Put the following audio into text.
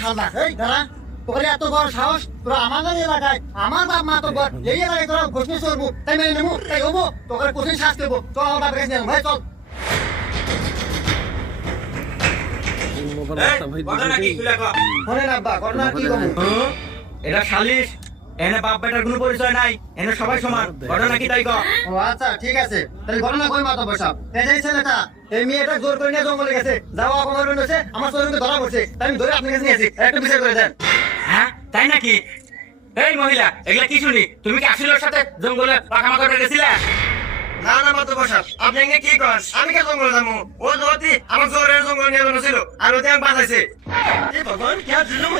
শালা এই দাঁড়া তোর এত বড় সাহস তোরা আমাদের এলাকায় আমার বাপ মা তো এই এলাকায় তোরা ঘোষণা করবো তাই মেনে নেবো তাই হবো তোকে কোথায় শাস্তি দেবো চল আমার বাপের কাছে ভাই চল এটা সালিশ এনে বাপ বেটার কোনো পরিচয় নাই এনে সবাই সমান ঘটনা কি তাই কও ও আচ্ছা ঠিক আছে তাহলে ঘটনা কই মাথা বসাও এই ছেলেটা এই মেয়েটা জোর করে নিয়ে জঙ্গলে গেছে যাওয়া অপমান হয়েছে আমার শরীরকে ধরা পড়ছে তাই আমি ধরে আপনার কাছে নিয়েছি একটু বিচার করে দেন হ্যাঁ তাই নাকি এই মহিলা এগুলা কি শুনি তুমি কি আসলের সাথে জঙ্গলে পাখামা করে গেছিলে না না মাত্র বসাব আপনি এখানে কি করেন আমি কে জঙ্গলে যাবো ও জগতি আমার জোরের জঙ্গল নিয়ে ছিল আর ওতে আমি বাঁচাইছে ভগবান কি আর জুলুম